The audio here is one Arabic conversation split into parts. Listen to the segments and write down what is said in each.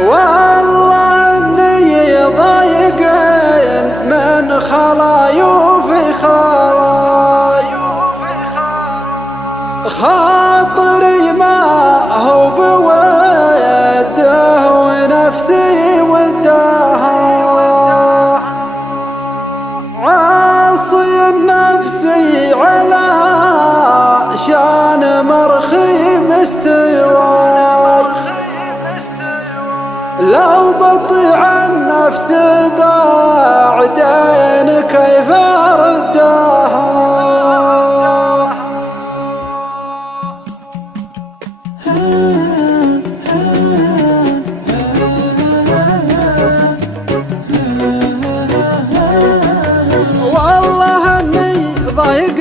والله اني ضايق من خلاي وفي خلاي، خاطري ما هو بوده ونفسي ودها، عاصي نفسي على شان مرخي مستواي، لو بطيع النفس بعدين كيف اردها. والله اني ضايق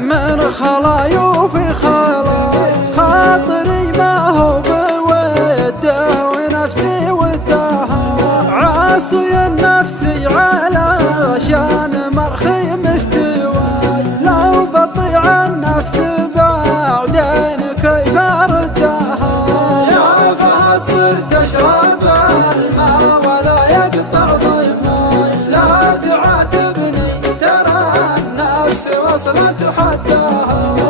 من خلاي وفي خلاي، خاطري ما هو بوده ونفسي ودها، عاصي النفس على شان مرخي مستواي، لو بطيع النفس بعدين كيف اردها. يا فهد صرت اشرب الماء ولا يقطع ضيماي، لا تعاتبني ترى النفس وصلت حدها.